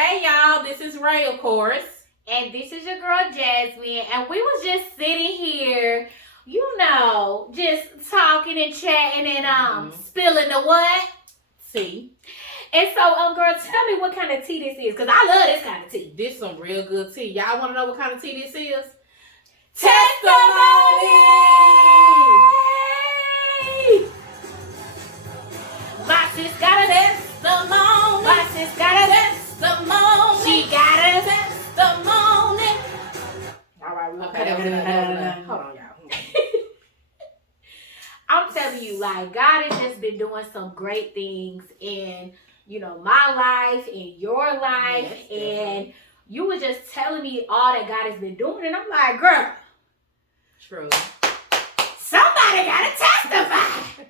Hey y'all, this is Ray, of course. And this is your girl Jasmine. And we was just sitting here, just talking and chatting and spilling the what? Tea. And so, girl, tell me what kind of tea this is, because I love this kind of tea. This some real good tea. Y'all want to know what kind of tea this is? Testimony! My sis got a testimony. My sis got a testimony. She got a testimony. All right, we'll cut that. Hold on, y'all. I'm telling you, like, God has just been doing some great things in, my life, in your life. Yes, and you were just telling me all that God has been doing. And I'm like, girl. True. Somebody got to testify.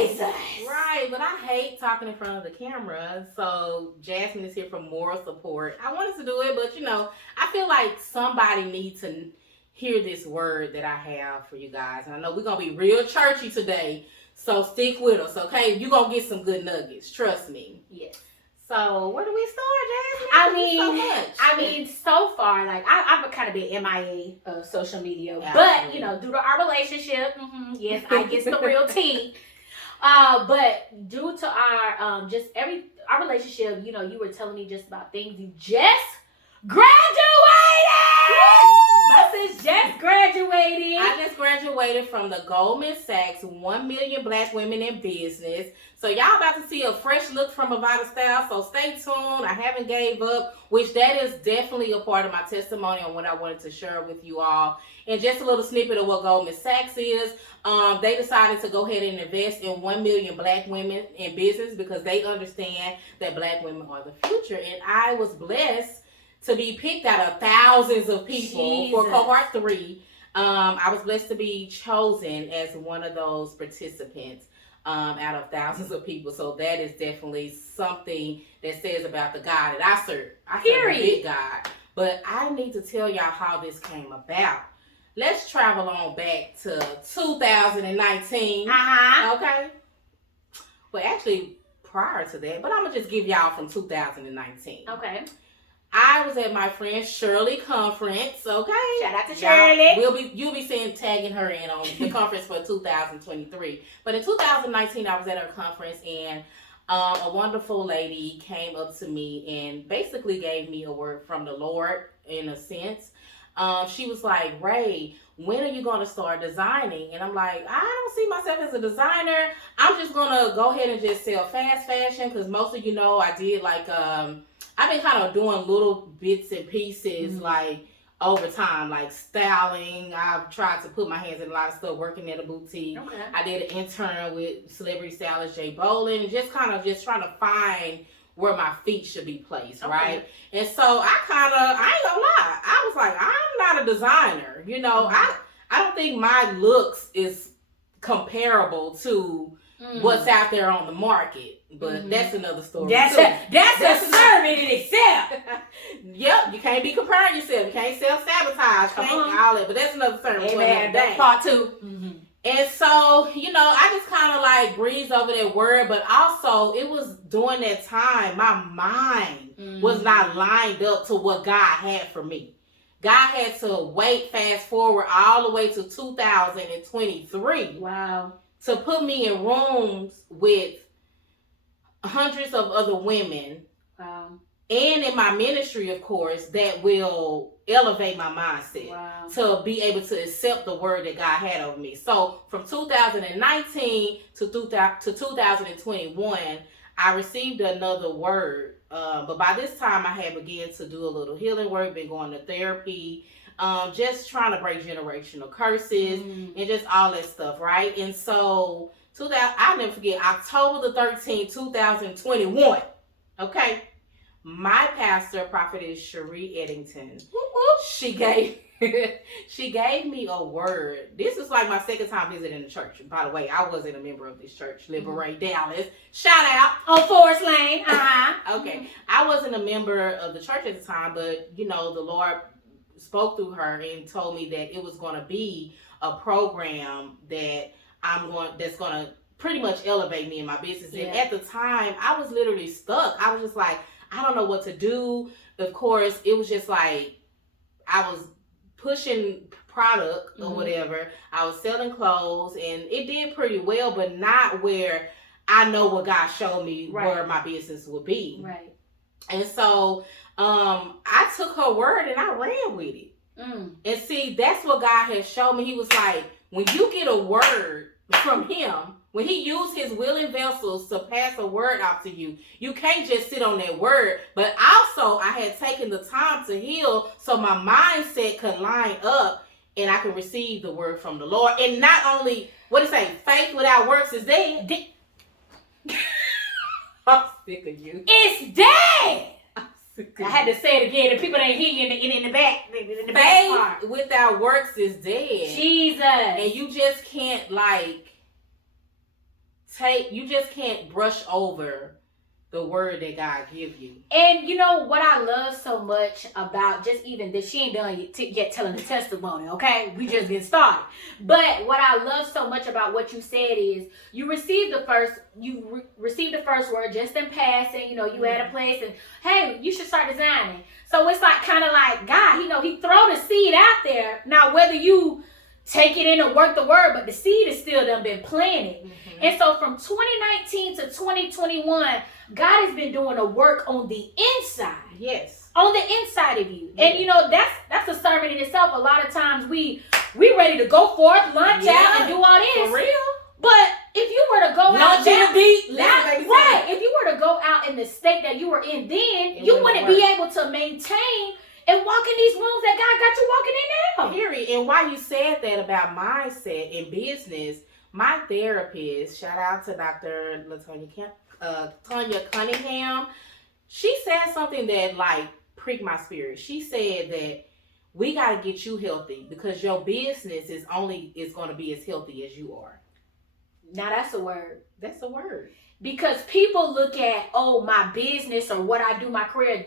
Jesus. Right, but I hate talking in front of the camera. So Jasmine is here for moral support. I wanted to do it, but I feel like somebody needs to hear this word that I have for you guys. And I know we're going to be real churchy today. So stick with us, okay? You're going to get some good nuggets. Trust me. Yes. So where do we start, Jasmine? So far, like, I've kind of been MIA of social media. Absolutely. But, due to our relationship, yes, I get the real tea. But due to our our relationship, you were telling me just about things you just graduated. My sis just graduated. I just graduated from the Goldman Sachs 1 Million Black Women in Business. So y'all about to see a fresh look from Avodah Style. So stay tuned. I haven't gave up, which that is definitely a part of my testimony on what I wanted to share with you all. And just a little snippet of what Goldman Sachs is. They decided to go ahead and invest in 1 million black women in business because they understand that black women are the future. And I was blessed to be picked out of thousands of people for cohort 3. I was blessed to be chosen as one of those participants out of thousands of people. So that is definitely something that says about the God that I serve. I serve a big God. But I need to tell y'all how this came about. Let's travel on back to 2019. Okay? Well, actually, prior to that. But I'm going to just give y'all from 2019. Okay. I was at my friend Shirley conference, okay? Shout out to Shirley. You'll be seeing tagging her in on the conference for 2023. But in 2019, I was at her conference and a wonderful lady came up to me and basically gave me a word from the Lord in a sense. She was like, Ray, when are you going to start designing? And I'm like, I don't see myself as a designer. I'm just going to go ahead and just sell fast fashion because most of I did like I've been kind of doing little bits and pieces like over time, like styling. I've tried to put my hands in a lot of stuff, working at a boutique. Okay. I did an intern with celebrity stylist Jay Bolin, just trying to find where my feet should be placed, right? And so I ain't gonna lie, I was like, I'm not a designer. I don't think my looks is comparable to what's out there on the market. But that's another story. That's a sermon in itself. Yep, you can't be comparing yourself. You can't self-sabotage. All that. But that's another sermon. Amen. That's part 2. And so, I just kind of like breezed over that word. But also, it was during that time, my mind was not lined up to what God had for me. God had to fast forward all the way to 2023. Wow. To put me in rooms with hundreds of other women, and in my ministry, of course, that will elevate my mindset to be able to accept the word that God had over me. So from 2019 to 2021, I received another word. But by this time, I had begun to do a little healing work, been going to therapy, just trying to break generational curses and just all that stuff, right? And so I'll never forget, October the 13th, 2021, okay? My pastor, Prophetess Cherie Eddington, she gave me a word. This is like my second time visiting the church. By the way, I wasn't a member of this church, Liberate Dallas. Shout out. On Forest Lane. Okay. I wasn't a member of the church at the time, but, the Lord spoke through her and told me that it was going to be a program that's going to pretty much elevate me in my business. And at the time, I was literally stuck. I was just like, I don't know what to do. Of course, it was just like I was pushing product or whatever. I was selling clothes, and it did pretty well, but not where I know what God showed me where my business would be. Right. And so I took her word and I ran with it. And see, that's what God has shown me. He was like, when you get a word from him, when he used his willing vessels to pass a word out to you, you can't just sit on that word. But also, I had taken the time to heal so my mindset could line up and I could receive the word from the Lord. And not only, what it say, faith without works is dead. I'm sick of you. It's dead. I had to say it again. The people that ain't hear you in the back. In the back part. Faith without works is dead. Jesus. And you just can't you just can't brush over the word that God give you. And you know what I love so much about just even that, she ain't done yet telling the testimony, okay? We just getting started. But what I love so much about what you said is you received the first word just in passing. You know, you had a place and, hey, you should start designing. So it's like kind of like God, you know, he throw the seed out there. Now, whether you take it in and work the word, but the seed is still done been planted. And so from 2019 to 2021, God has been doing a work on the inside. Yes. On the inside of you. And you know, that's a sermon in itself. A lot of times we ready to go forth, lunch out, and do all this. For real. But if you were to go out right. If you were to go out in the state that you were in then, you wouldn't be able to maintain and walk in these rooms that God got you walking in now. Period. And why you said that about mindset in business, my therapist, shout out to Dr. Tonya Cunningham, she said something that like pricked my spirit. She said that we got to get you healthy because your business is going to be as healthy as you are. Now that's a word. That's a word. Because people look at, oh, my business or what I do, my career,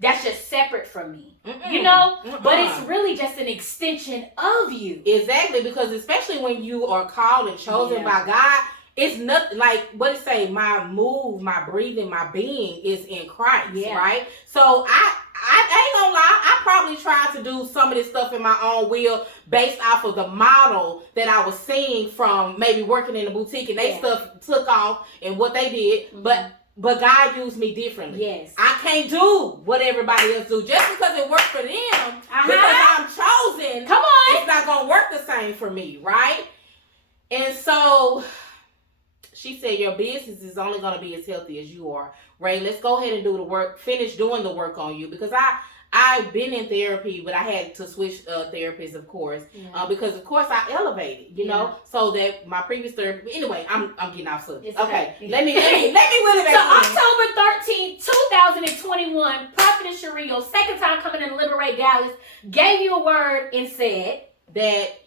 that's just separate from me. You know? But it's really just an extension of you. Exactly, because especially when you are called and chosen by God, it's nothing like what it say, my move, my breathing, my being is in Christ, right? So I ain't gonna lie, I probably tried to do some of this stuff in my own will based off of the model that I was seeing from maybe working in the boutique and they stuff took off and what they did. But God used me differently. Yes. I can't do what everybody else do. Just because it worked for them, because I'm chosen, come on, it's not going to work the same for me, right? And so she said, your business is only going to be as healthy as you are. Ray, let's go ahead and do the work, finish doing the work on you. Because I've been in therapy, but I had to switch therapists, of course, because of course I elevated, you know, so that my previous therapy. Anyway, I'm getting off subject. Okay, let me wheel it back. So October 13th, 2021, Prophetess Cherie, your second time coming in Liberate Dallas, gave you a word and said that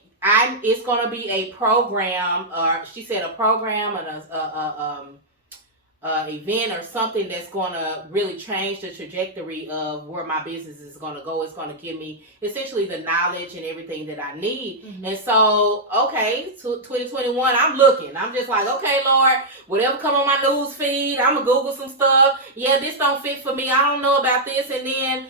it's gonna be a program, or she said a program and a event or something that's going to really change the trajectory of where my business is going to go. It's going to give me essentially the knowledge and everything that I need. And so, okay, 2021, I'm looking. I'm just like, okay, Lord, whatever come on my news feed, I'm going to Google some stuff. Yeah, this don't fit for me. I don't know about this. And then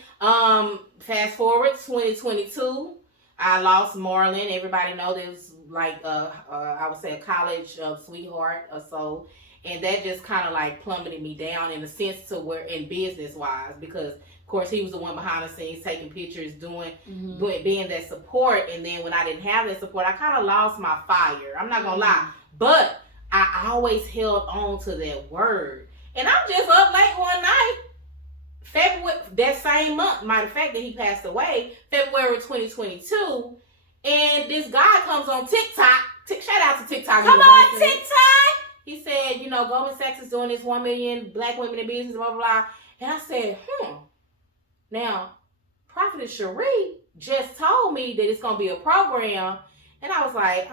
fast forward 2022, I lost Marlon. Everybody know there's like, I would say a college sweetheart or so. And that just kind of like plummeted me down in a sense to where in business wise, because of course he was the one behind the scenes taking pictures, being that support. And then when I didn't have that support, I kind of lost my fire. I'm not gonna lie, but I always held on to that word. And I'm just up late one night, February, that same month, matter of fact that he passed away, February 2022, and this guy comes on TikTok. Shout out to TikTok. Come on, TikTok. He said, you know, Goldman Sachs is doing this 1 million black women in business, blah, blah, blah. And I said, Now, Prophetess Cherie just told me that it's going to be a program. And I was like,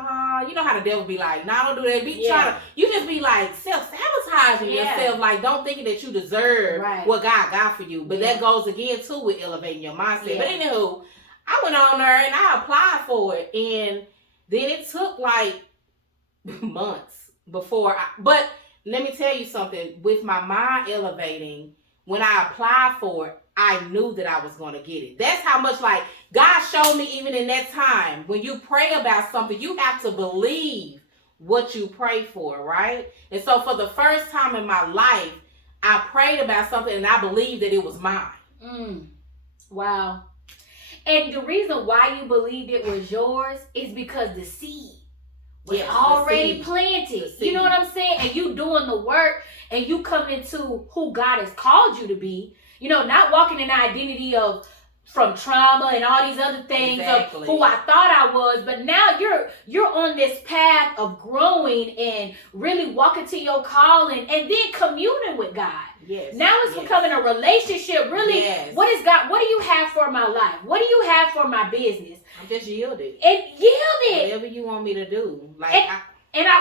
you know how the devil be like, don't do that. You just be like self-sabotaging yourself, like don't thinking that you deserve what God got for you. But that goes again, too, with elevating your mindset. But anywho, I went on there and I applied for it. And then it took like months before but let me tell you something, with my mind elevating, when I applied for it, I knew that I was going to get it. That's how much like God showed me even in that time. When you pray about something, you have to believe what you pray for, right? And so for the first time in my life, I prayed about something and I believed that it was mine. Wow. And the reason why you believed it was yours is because the seed was already planted. You know what I'm saying? And you doing the work and you coming into who God has called you to be. You know, not walking in the identity of from trauma and all these other things of who I thought I was, but now you're on this path of growing and really walking to your calling and then communing with God. Yes. Now it's becoming a relationship. Really, what is God? What do you have for my life? What do you have for my business? I'm just yielded. And yielded. Whatever you want me to do. Like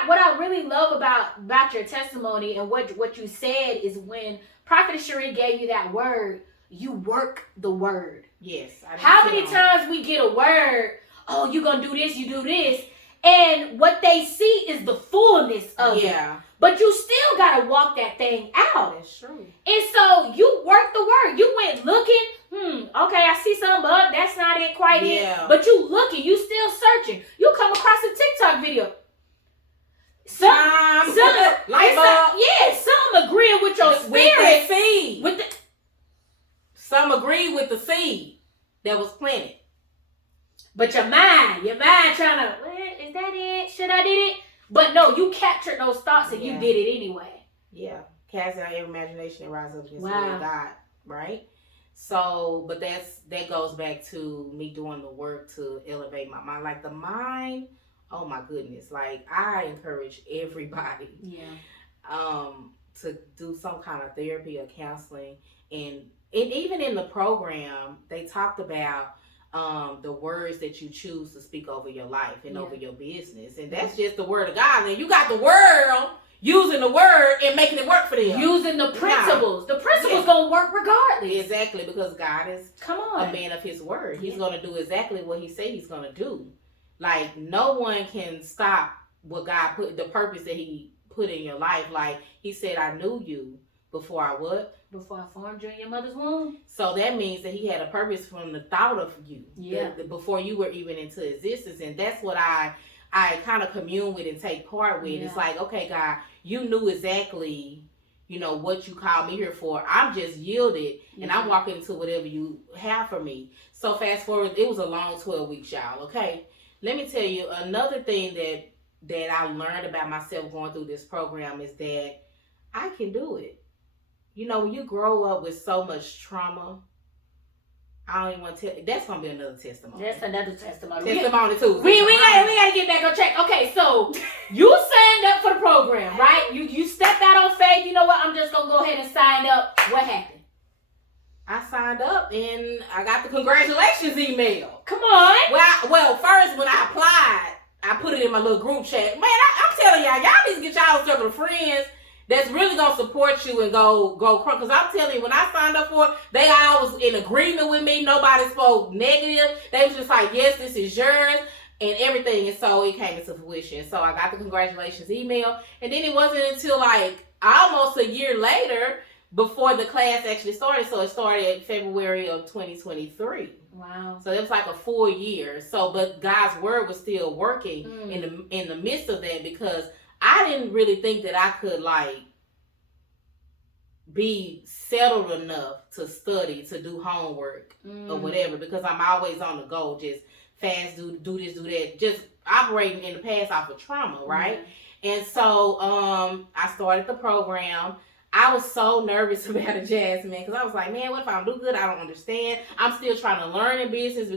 what I really love about your testimony and what you said is when Prophet Cherie gave you that word, you work the word. Yes. How many times we get a word, oh, you're going to do this, you do this, and what they see is the fullness of it. But you still got to walk that thing out. That's true. And so you worked the word. You went looking, okay, I see something, but that's not it quite it. But you looking, you still searching. You come across a TikTok video. Some agreeing with your spirit. With the seed. Some agree with the seed that was planted. But your mind trying to, is that it? Should I did it? But no, you captured those thoughts and you did it anyway. Yeah. Cast out every imagination and rise up against the will of God. Right? So, but that goes back to me doing the work to elevate my mind. Like the mind, oh my goodness. Like I encourage everybody to do some kind of therapy or counseling. And even in the program, they talked about the words that you choose to speak over your life and over your business. And that's just the word of God. And you got the world using the word and making it work for them. Using the principles. The principles going to work regardless. Exactly, because God is a man of his word. He's going to do exactly what he said he's going to do. Like, no one can stop what God put, the purpose that he put in your life. Like, he said, I knew you before I what? Before I formed you in your mother's womb. So that means that he had a purpose from the thought of you. Before you were even into existence. And that's what I kind of commune with and take part with. It's like, okay, God, you knew exactly, what you called me here for. I'm just yielded and I'm walking into whatever you have for me. So fast forward, it was a long 12 weeks, y'all. Okay. Let me tell you another thing that I learned about myself going through this program is that I can do it. When you grow up with so much trauma, I don't even want to tell. That's gonna be another testimony. That's another testimony. Testimony too. We gotta get back on track. Okay, so you signed up for the program, right? You stepped out on faith. You know what? I'm just gonna go ahead and sign up. What happened? I signed up and I got the congratulations email. Come on. Well, first when I applied, I put it in my little group chat. Man, I'm telling y'all need to get y'all a circle of friends that's really gonna support you and go because I'm telling you, when I signed up for it, they all was in agreement with me. Nobody spoke negative. They was just like, yes, this is yours and everything. And so it came into fruition. So I got the congratulations email, and then it wasn't until like almost a year later before the class actually started. So it started in February of 2023. Wow. So it was like a full year. So, but God's word was still working in the midst of that, because I didn't really think that I could like be settled enough to study, to do homework or whatever, because I'm always on the go, just fast, do this, do that, just operating in the past off of trauma, right? And so I started the program. I was so nervous about it, Jasmine, because I was like, man, what if I don't do good? I don't understand. I'm still trying to learn in business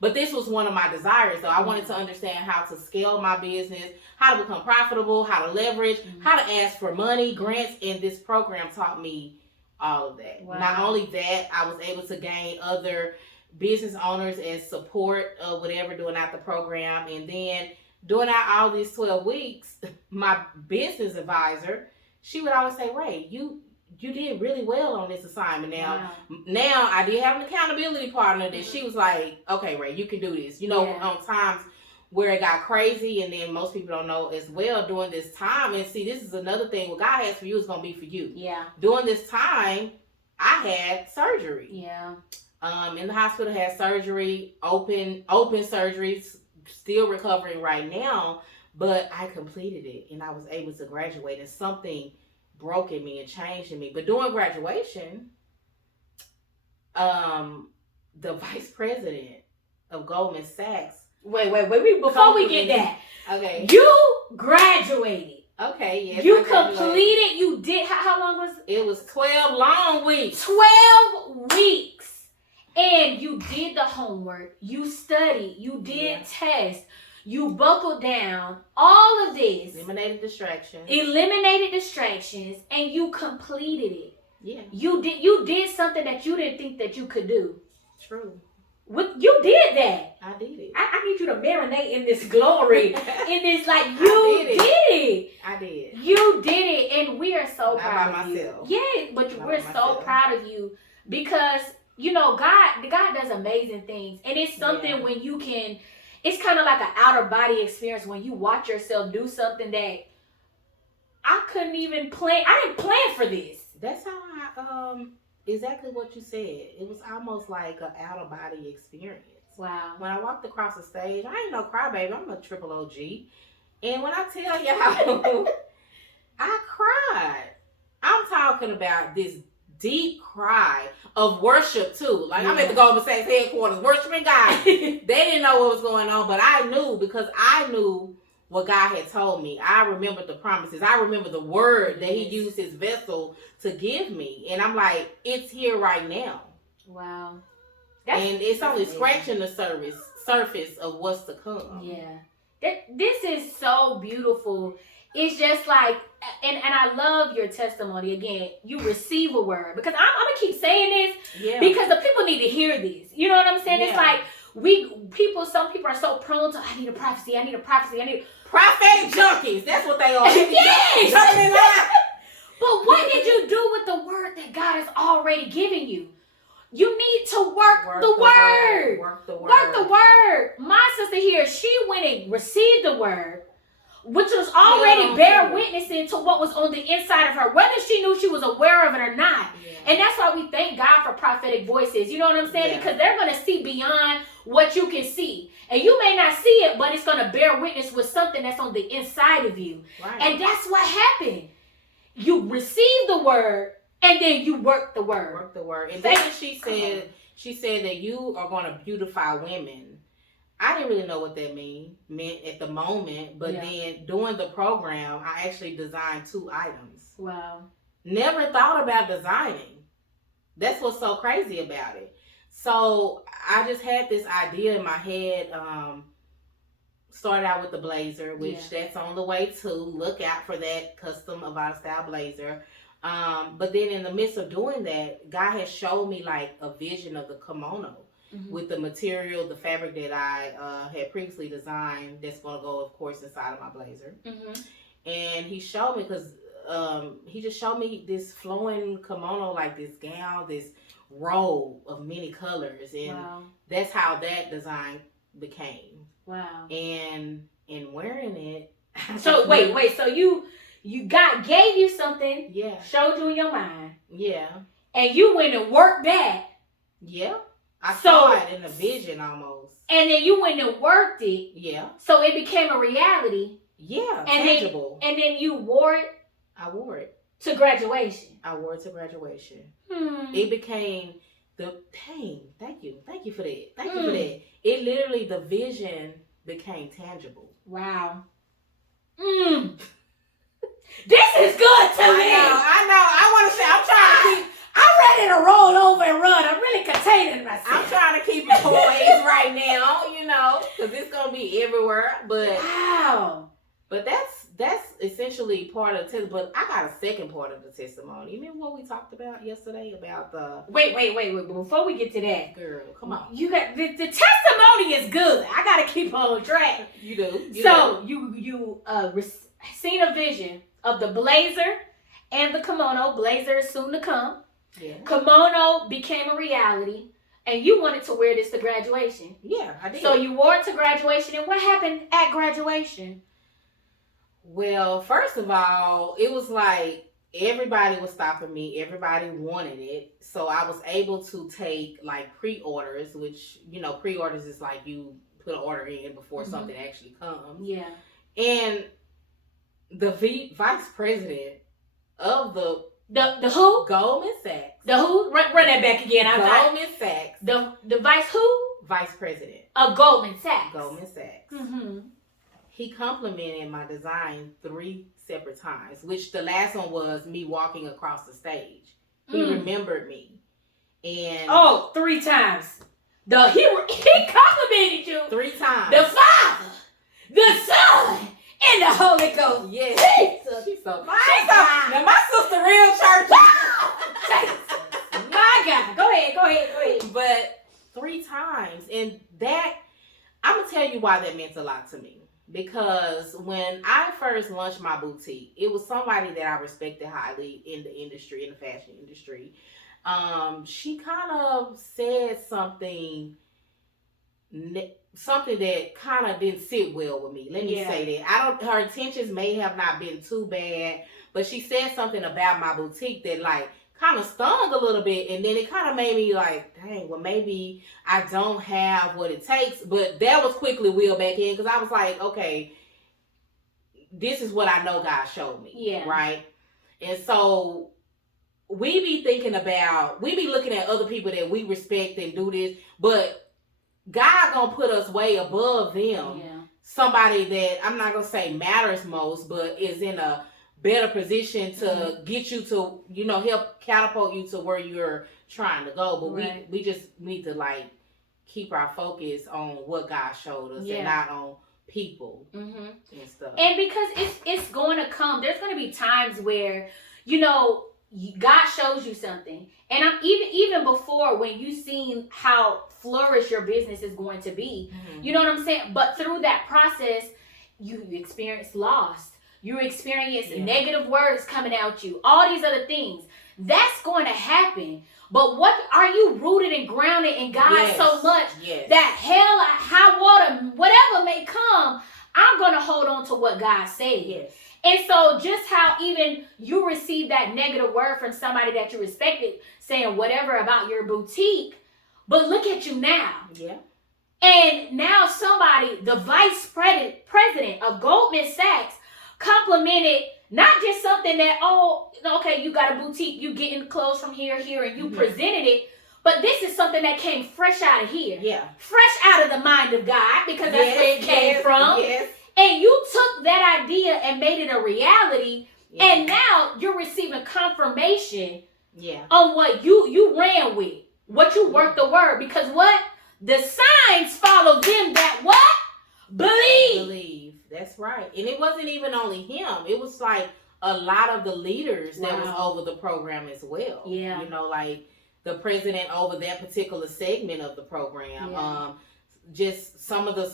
but this was one of my desires, though. I wanted to understand how to scale my business, how to become profitable, how to leverage, how to ask for money, grants, and this program taught me all of that. Wow. Not only that, I was able to gain other business owners and support whatever doing out the program. And then during all these 12 weeks, my business advisor, she would always say, Ray, you did really well on this assignment. Now I did have an accountability partner that she was like, okay, Ray, you can do this. On times where it got crazy, and then most people don't know as well during this time. And see, this is another thing. What God has for you is going to be for you. Yeah. During this time, I had surgery. Yeah. In the hospital, had surgery, open surgeries, still recovering right now, but I completed it and I was able to graduate, and something broke in me and changed in me. But during graduation, the vice president of Goldman Sachs. Wait. Before we get that, okay, you graduated. Okay, yes. You completed. You did. How long was it? It was 12 long weeks. 12 weeks, and you did the homework. You studied. You did tests. You buckled down. All of this. Eliminated distractions, and you completed it. Yeah. You did something that you didn't think that you could do. True. You did that. I did it. I need you to marinate in this glory. In this, like, you did it. I did. You did it. And we are so Not proud by of myself. you. Yeah, but Not we're by so myself. proud of you because, you know, God does amazing things. And it's something when you can, it's kind of like an outer body experience when you watch yourself do something that I couldn't even plan. I didn't plan for this. That's how exactly what you said. It was almost like an out of body experience. Wow. When I walked across the stage, I ain't no crybaby. I'm a triple OG. And when I tell y'all, I cried. I'm talking about this deep cry of worship too. Like I'm at the Goldman Sachs headquarters worshiping God. They didn't know what was going on, but I knew because I knew what God had told me. I remembered the promises. I remember the word that he used his vessel to give me. And I'm like, it's here right now. Wow. And it's only scratching the surface of what's to come. Yeah. This is so beautiful. It's just like, and I love your testimony. Again, you receive a word. Because I'm going to keep saying this because the people need to hear this. You know what I'm saying? It's like, some people are so prone to, I need a prophecy. Prophetic junkies. That's what they are. Yes. But what did you do with the word that God has already given you? You need to work the word. Work the word. Work the word. My sister here, she went and received the word, which was already bear witnessing to what was on the inside of her, whether she knew she was aware of it or not. And that's why we thank God for prophetic voices. You know what I'm saying? Because they're going to see beyond what you can see. And you may not see it, but it's going to bear witness with something that's on the inside of you. Right. And that's what happened. You received the word, and then you work the word. Work the word. And then she said that you are going to beautify women. I didn't really know what that meant at the moment, but then during the program, I actually designed 2 items. Wow. Never thought about designing. That's what's so crazy about it. So I just had this idea in my head. Started out with the blazer, which that's on the way too. Look out for that custom Avodah Style blazer. But then in the midst of doing that, God has showed me like a vision of the kimono with the material, the fabric that I had previously designed. That's going to go, of course, inside of my blazer. And he showed me because he just showed me this flowing kimono, like this gown, this robe of many colors, and that's how that design became. Wow. And in wearing it, so wait, so you God gave you something, showed you in your mind, and you went and worked that, I saw it in a vision almost, and then you went and worked it, so it became a reality, and tangible, and then you wore it. I wore it to graduation. I wore it to graduation. It became thank you for that. Thank you for that. It literally, the vision became tangible. Wow. This is good to me. I know. I want to say, I'm ready to roll over and run. I'm really containing myself. I'm trying to keep it poised right now, you know, because it's going to be everywhere. But wow. But that's essentially part of the testimony. But I got a second part of the testimony. You remember what we talked about yesterday about the... Wait. Before we get to that, girl, come on. You got the testimony is good. I got to keep on track. You do. You seen a vision of the blazer and the kimono. Blazer is soon to come. Yeah. Kimono became a reality. And you wanted to wear this to graduation. Yeah, I did. So you wore it to graduation. And what happened at graduation? Well, first of all, it was like everybody was stopping me. Everybody wanted it. So I was able to take like pre-orders, which, pre-orders is like you put an order in before something actually comes. Yeah. And the vice president of the who? Goldman Sachs. The who? Run that back again. Goldman Sachs. The vice who? Vice president. Of Goldman Sachs. Goldman Sachs. Mm-hmm. He complimented my design 3 separate times, which the last one was me walking across the stage. He remembered me. And 3 times. He complimented you 3 times. The Father, the Son, and the Holy Ghost. Yes. Jesus. She's so Now my sister real church. Jesus. My God. Go ahead. But 3 times. And that, I'm going to tell you why that meant a lot to me. Because when I first launched my boutique, it was somebody that I respected highly in the industry, in the fashion industry. She kind of said something that kind of didn't sit well with me. Let me say that. Her intentions may have not been too bad, but she said something about my boutique that like kind of stung a little bit, and then it kind of made me like, dang, well maybe I don't have what it takes. But that was quickly wheeled back in because I was like, okay, this is what I know God showed me, right? And so we be looking at other people that we respect and do this, but God gonna put us way above them. Yeah. Somebody that I'm not gonna say matters most, but is in a better position to get you to, help catapult you to where you're trying to go. But we just need to like keep our focus on what God showed us and not on people and stuff. And because it's going to come, there's going to be times where, God shows you something. And I'm even before when you seen how flourish your business is going to be, you know what I'm saying? But through that process, you experience loss. You experience negative words coming at you. All these other things. That's going to happen. But what are you rooted and grounded in God so much that hell, high water, whatever may come, I'm going to hold on to what God said. Yes. And so just how even you received that negative word from somebody that you respected saying whatever about your boutique, but look at you now. Yeah. And now somebody, the vice president of Goldman Sachs, complimented not just something that, you got a boutique, you getting clothes from here, and you presented it, but this is something that came fresh out of here. Yeah. Fresh out of the mind of God, because that's where it came from. Yes. And you took that idea and made it a reality, and now you're receiving confirmation on what you ran with, what you worked the word, because what? The signs follow them that what? Believe. That's right. And it wasn't even only him. It was like a lot of the leaders that was over the program as well. Yeah. Like the president over that particular segment of the program. Yeah. Just some of the,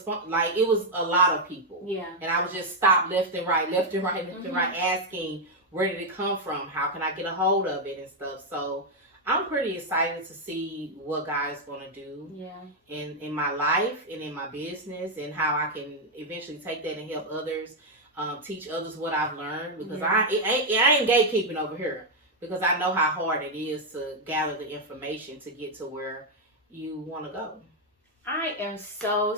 it was a lot of people. Yeah. And I was just stopped left and right, asking, where did it come from? How can I get a hold of it and stuff? So I'm pretty excited to see what God is going to do in my life and in my business, and how I can eventually take that and help others, teach others what I've learned, because I ain't gatekeeping over here, because I know how hard it is to gather the information to get to where you want to go. I am so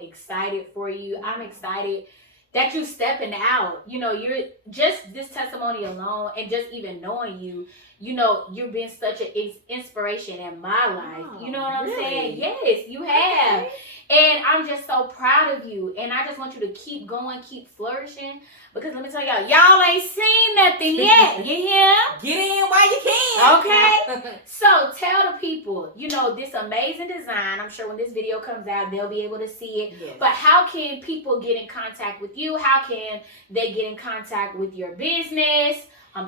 excited for you. I'm excited that you're stepping out. You're just this testimony alone, and just even knowing you've been such an inspiration in my life. You know what I'm saying? Yes, you have. Okay. And I'm just so proud of you. And I just want you to keep going, keep flourishing. Because let me tell y'all ain't seen nothing yet. You hear? Get in while you can. Okay? So tell the people, this amazing design. I'm sure when this video comes out, they'll be able to see it. Yes. But how can people get in contact with you? How can they get in contact with your business?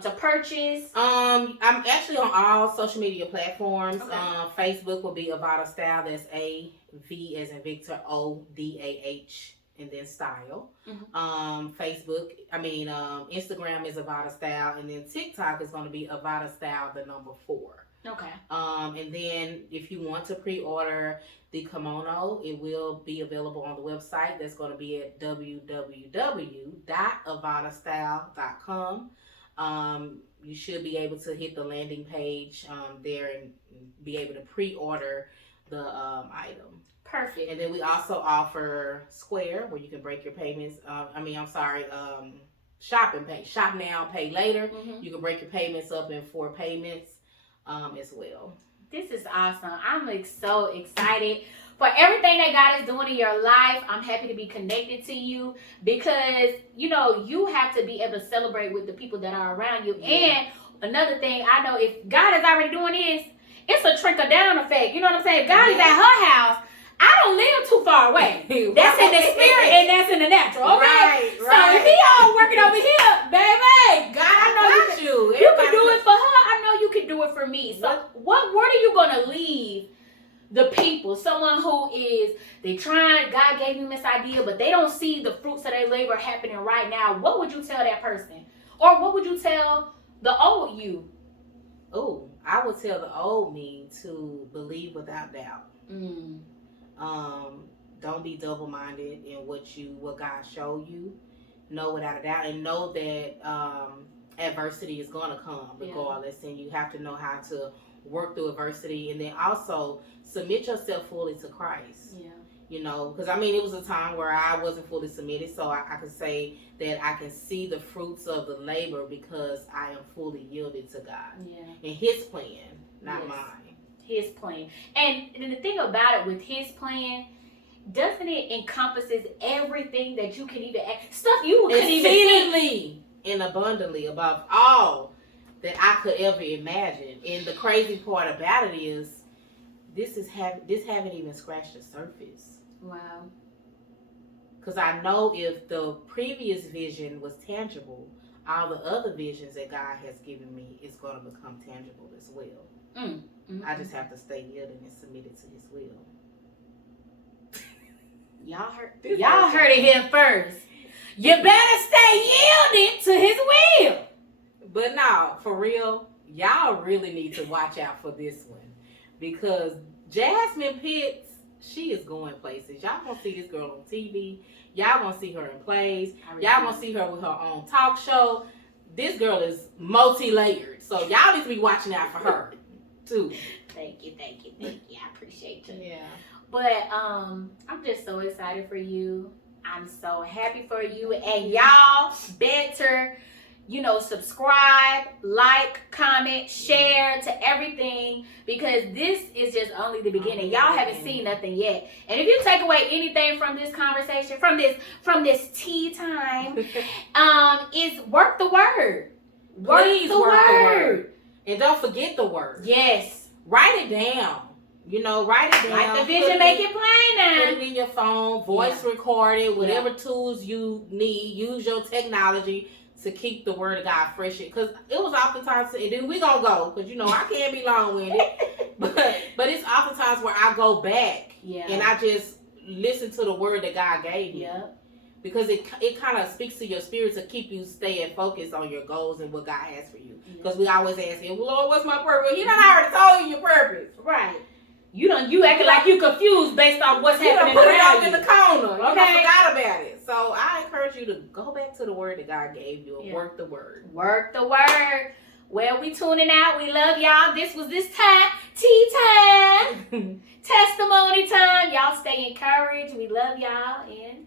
To purchase? I'm actually on all social media platforms. Okay. Facebook will be AvodahStyle. That's AV as in Victor, ODAH, and then style. Instagram is AvodahStyle, and then TikTok is going to be AvodahStyle, the number 4. Okay. And then if you want to pre-order the kimono, it will be available on the website. That's going to be at www.AvodahStyle.com. you should be able to hit the landing page there and be able to pre-order the item. Perfect. And then we also offer Square, where you can break your payments. Shop and pay. Shop now, pay later. You can break your payments up in 4 payments as well. This is awesome. I'm so excited for everything that God is doing in your life. I'm happy to be connected to you because, you know, you have to be able to celebrate with the people that are around you. And another thing, I know if God is already doing this, it's a trickle down effect. You know what I'm saying? If God is at her house, I don't live too far away. That's in the spirit and that's in the natural. Okay? So if he all working over here, baby, God, I know you can do it for her. I know you can do it for me. So what word are you going to leave the people? Someone who is, God gave them this idea, but they don't see the fruits of their labor happening right now. What would you tell that person? Or what would you tell the old you? Oh, I would tell the old me to believe without doubt. Don't be double-minded in what God showed you. Know without a doubt, and know that adversity is going to come regardless, and you have to know how to work through adversity, and then also submit yourself fully to Christ. You know, because I mean, it was a time where I wasn't fully submitted, so I could say that I can see the fruits of the labor because I am fully yielded to God and His plan, not mine. His plan. And the thing about it with His plan, doesn't it encompasses everything that you can even stuff you could even exceedingly and abundantly above all that I could ever imagine. And the crazy part about it is this haven't even scratched the surface. Wow. Because I know if the previous vision was tangible, all the other visions that God has given me is going to become tangible as well. I just have to stay yielded and submitted to His will. Y'all heard it here first. You better stay yielded to His will. But no, for real, y'all really need to watch out for this one. Because Jasmine Pitts, she is going places. Y'all gonna see this girl on TV. Y'all gonna see her in plays. Y'all gonna see her with her own talk show. This girl is multi-layered. So y'all need to be watching out for her too. Thank you. I appreciate you. Yeah. But I'm just so excited for you. I'm so happy for you. And y'all better, subscribe, like, comment, share to everything, because this is just only the beginning. Y'all haven't seen nothing yet. And if you take away anything from this conversation, from this tea time, is work the word. Please work the word. And don't forget the word. Yes. Write it down. Write it down. Like the vision, make it plain now. Put it in your phone, voice record it, whatever tools you need. Use your technology to keep the word of God fresh. Because it was oftentimes, and then we gonna go, because I can't be long-winded. but it's oftentimes where I go back and I just listen to the word that God gave me. Yeah. Because it kind of speaks to your spirit to keep you staying focused on your goals and what God has for you. Because we always ask Him, Lord, what's my purpose? He done already told you your purpose. Right. You acting like you confused based on what's happening put around it up in the corner. Okay. You forgot about it. So I encourage you to go back to the word that God gave you and work the word. Work the word. Well, we tuning out. We love y'all. This was this time. Tea time. Testimony time. Y'all stay encouraged. We love y'all. And